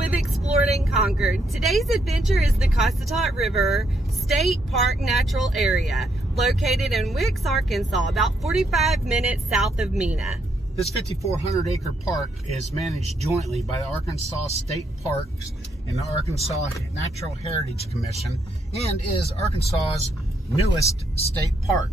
with Explored.and.conquered. Today's adventure is the Cossatot River State Park Natural Area, located in Wickes, Arkansas, about 45 minutes south of Mena. This 5,400 acre park is managed jointly by the Arkansas State Parks and the Arkansas Natural Heritage Commission and is Arkansas's newest state park.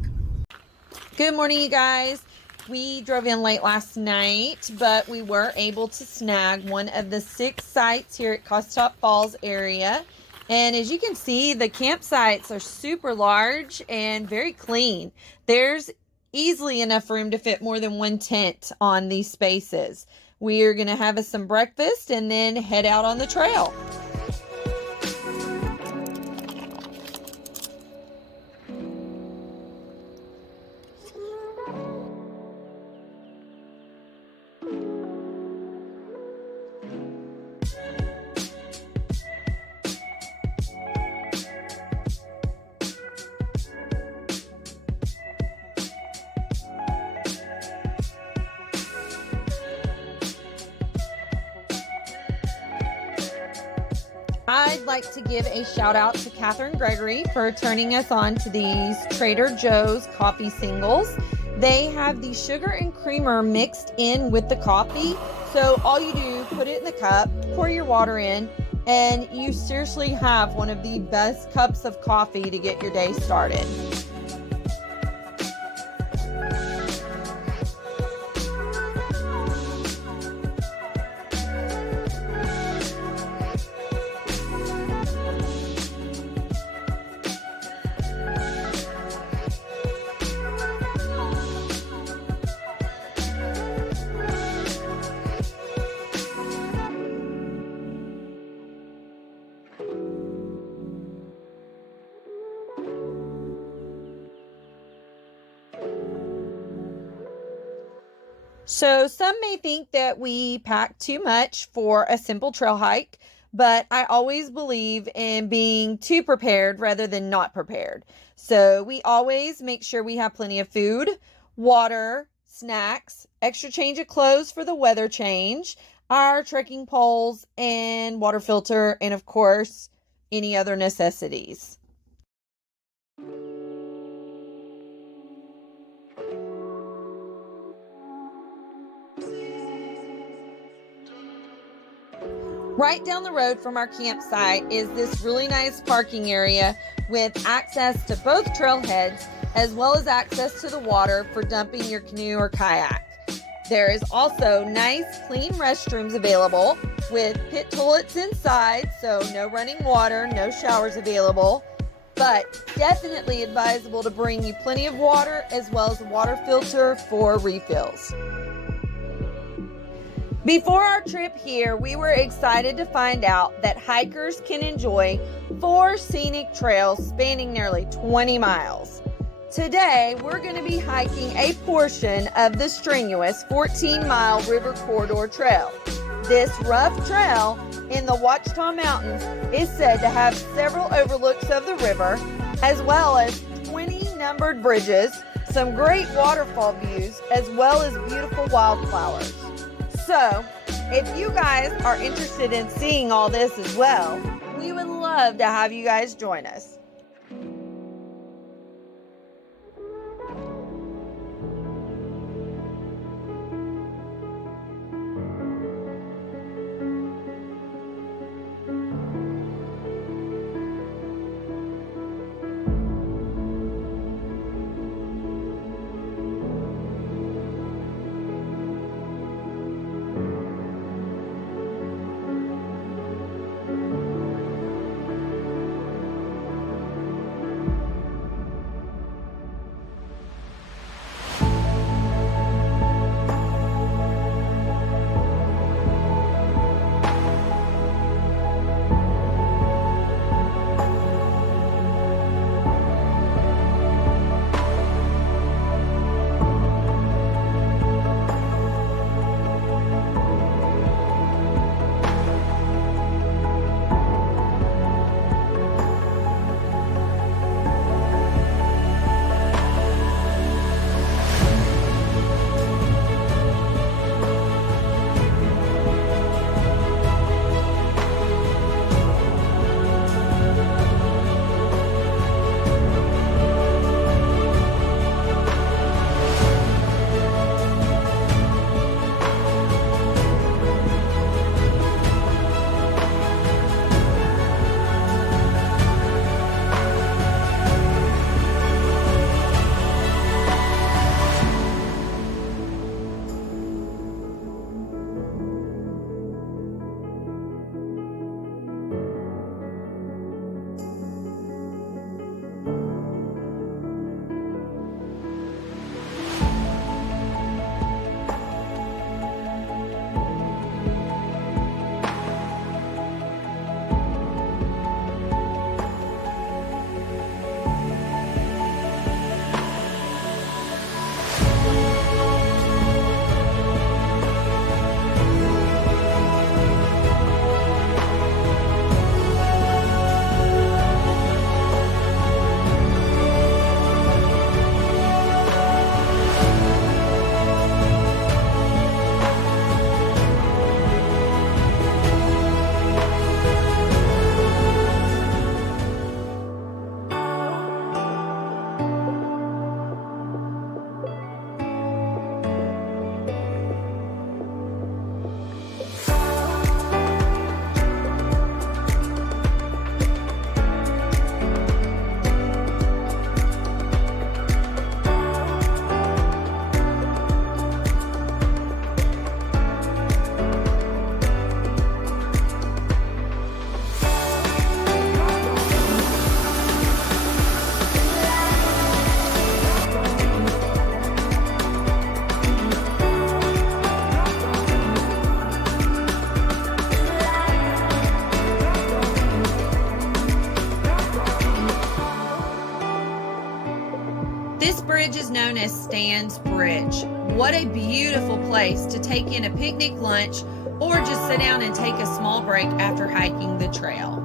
Good morning, you guys. We drove in late last night, but we were able to snag one of the 6 sites here at Cossatot Falls area. And as you can see, the campsites are super large and very clean. There's easily enough room to fit more than one tent on these spaces. We are going to have us some breakfast and then head out on the trail. I'd like to give a shout out to Catherine Gregory for turning us on to these Trader Joe's coffee singles. They have the sugar and creamer mixed in with the coffee. So all you do, put it in the cup, pour your water in, and you seriously have one of the best cups of coffee to get your day started. So some may think that we pack too much for a simple trail hike, but I always believe in being too prepared rather than not prepared. So we always make sure we have plenty of food, water, snacks, extra change of clothes for the weather change, our trekking poles and water filter, and of course, any other necessities. Right down the road from our campsite is this really nice parking area with access to both trailheads as well as access to the water for dumping your canoe or kayak. There is also nice clean restrooms available with pit toilets inside, so no running water, no showers available, but definitely advisable to bring you plenty of water as well as a water filter for refills. Before our trip here, we were excited to find out that hikers can enjoy 4 scenic trails spanning nearly 20 miles. Today, we're going to be hiking a portion of the strenuous 14-mile River Corridor Trail. This rough trail in the Ouachita Mountains is said to have several overlooks of the river, as well as 20 numbered bridges, some great waterfall views, as well as beautiful wildflowers. So, if you guys are interested in seeing all this as well, we would love to have you guys join us. Sands Bridge. What a beautiful place to take in a picnic lunch or just sit down and take a small break after hiking the trail.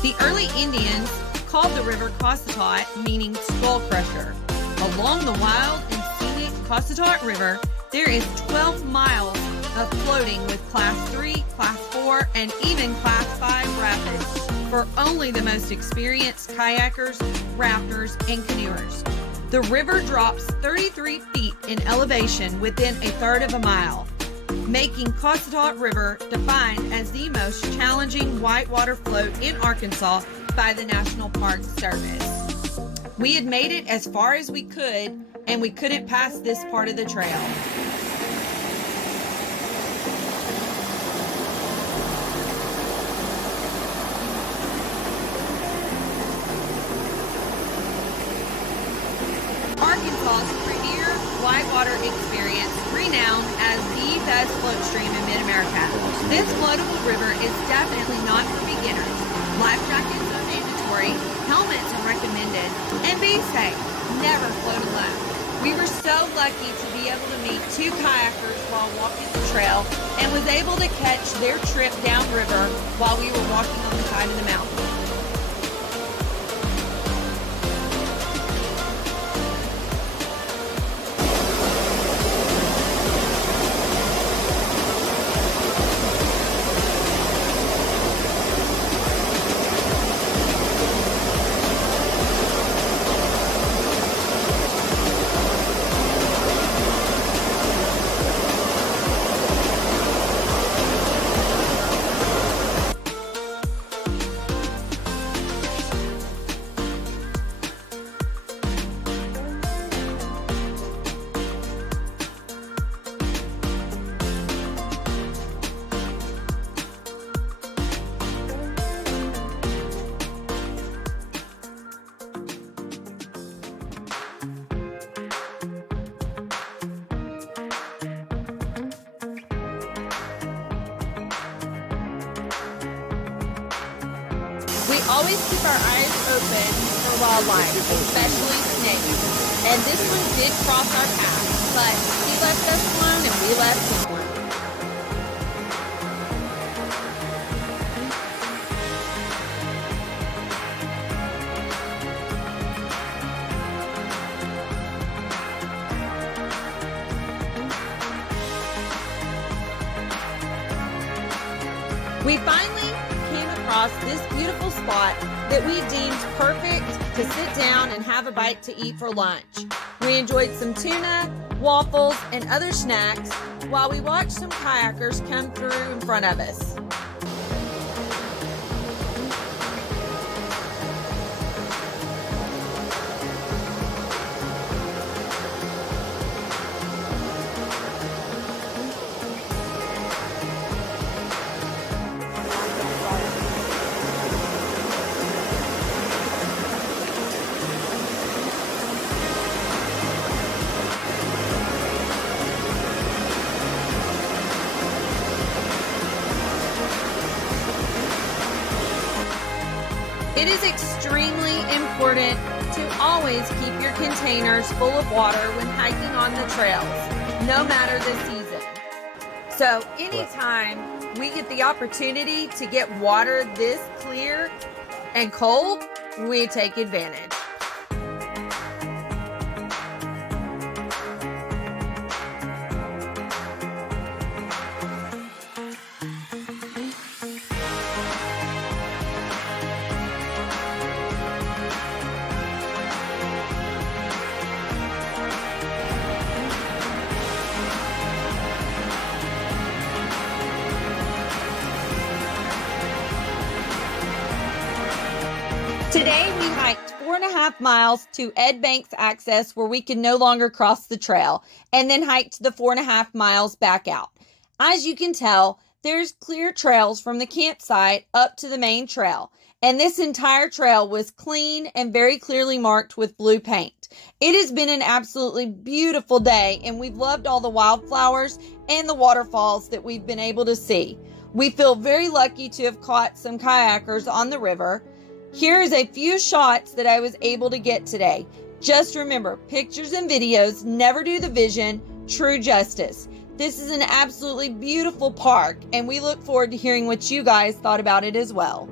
The early Indians called the river Cossatot, meaning skull crusher. Along the wild and scenic Cossatot River, there is 12 miles of floating with Class 3, Class 4, and even Class 5 rapids for only the most experienced kayakers, rafters, and canoers. The river drops 33 feet in elevation within a third of a mile, making Cossatot River defined as the most challenging whitewater float in Arkansas by the National Park Service. We had made it as far as we could, and we couldn't pass this part of the trail. Arkansas's premier whitewater experience, renowned as the best float stream in mid-America. This floatable river is definitely not for beginners. Life jackets are mandatory, helmets are recommended, and be safe. Never float alone. We were so lucky to be able to meet two kayakers while walking the trail and was able to catch their trip downriver while we were walking on the side of the mountain. We always keep our eyes open for wildlife, especially snakes. And this one did cross our path, but he left us alone and we left him alone. We finally came across this beautiful spot that we deemed perfect to sit down and have a bite to eat for lunch. We enjoyed some tuna, waffles, and other snacks while we watched some kayakers come through in front of us. It is extremely important to always keep your containers full of water when hiking on the trails, no matter the season. So anytime we get the opportunity to get water this clear and cold, we take advantage. Today we hiked 4.5 miles to Ed Banks access where we could no longer cross the trail, and then hiked the 4.5 miles back out. As you can tell, there's clear trails from the campsite up to the main trail, and this entire trail was clean and very clearly marked with blue paint. It has been an absolutely beautiful day, and we've loved all the wildflowers and the waterfalls that we've been able to see. We feel very lucky to have caught some kayakers on the river. Here is a few shots that I was able to get today. Just remember, pictures and videos never do the vision true justice. This is an absolutely beautiful park, and we look forward to hearing what you guys thought about it as well.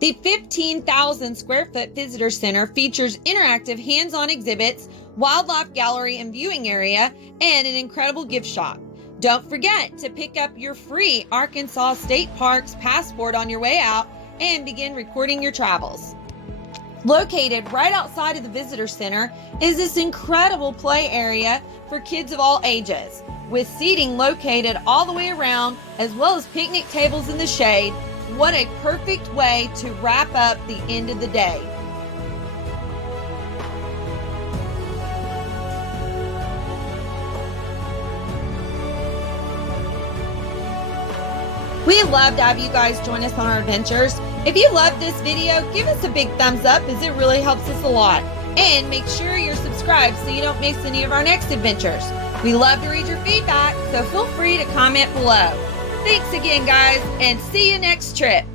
The 15,000 square foot visitor center features interactive hands-on exhibits, wildlife gallery and viewing area, and an incredible gift shop. Don't forget to pick up your free Arkansas State Parks passport on your way out and begin recording your travels. Located right outside of the visitor center is this incredible play area for kids of all ages, with seating located all the way around, as well as picnic tables in the shade. What a perfect way to wrap up the end of the day. We love to have you guys join us on our adventures. If you loved this video, give us a big thumbs up as it really helps us a lot. And make sure you're subscribed so you don't miss any of our next adventures. We love to read your feedback, so feel free to comment below. Thanks again, guys, and see you next trip.